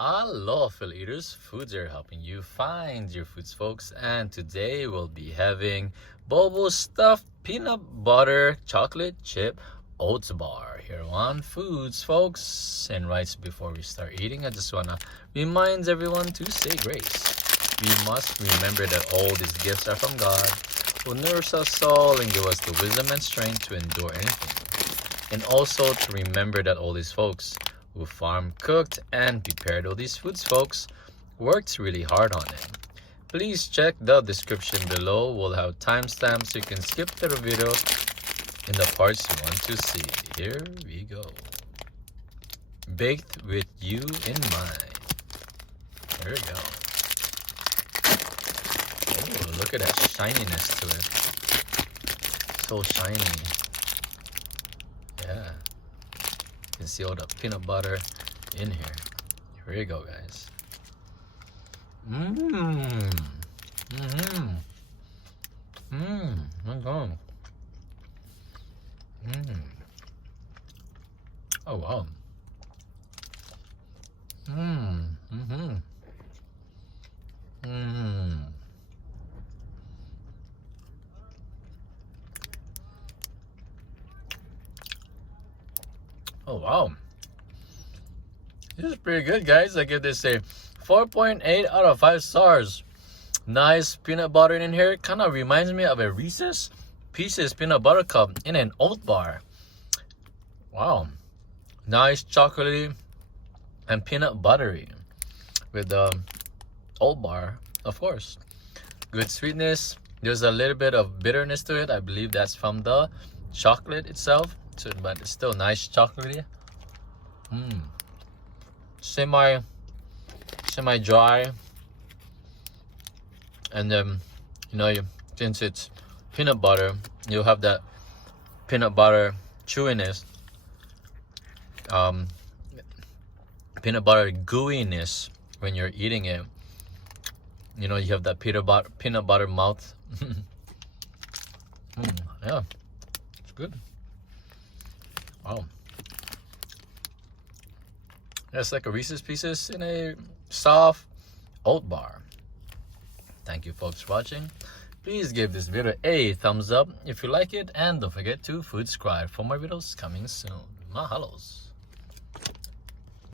Hello, fellow eaters. Foods are helping you find your foods, folks. And today we'll be having Bobo stuffed peanut butter chocolate chip Oat Bar here on Foods, folks. And right before we start eating, I just wanna remind everyone to say grace. We must remember that all these gifts are from God, who nourish us all and give us the wisdom and strength to endure anything. And also to remember that all these folks who farm, cooked, and prepared all these foods, folks, worked really hard on it. Please check the description below. We'll have timestamps so you can skip the video in the parts you want to see. Here we go. Baked with you in mind. There we go. Oh, look at that shininess to it. So shiny. Yeah. You can see all the peanut butter in here. Here you go, guys. Okay. Oh wow. Oh wow. This is pretty good, guys. I give this a 4.8 out of 5 stars. Nice peanut butter in here. Kind of reminds me of a Reese's Pieces peanut butter cup in an Oat Bar. Wow. Nice chocolatey and peanut buttery with the Oat Bar, of course. Good sweetness. There's a little bit of bitterness to it. I believe that's from the chocolate itself. So, but it's still nice chocolatey. Semi dry, and then since it's peanut butter, you'll have that peanut butter chewiness, peanut butter gooiness when you're eating it. You have that peanut butter mouth. Yeah, it's good. Wow. It's like a Reese's Pieces in a soft Oat Bar. Thank you, folks, for watching. Please give this video a thumbs up if you like it, and don't forget to subscribe for more videos coming soon. Mahalos.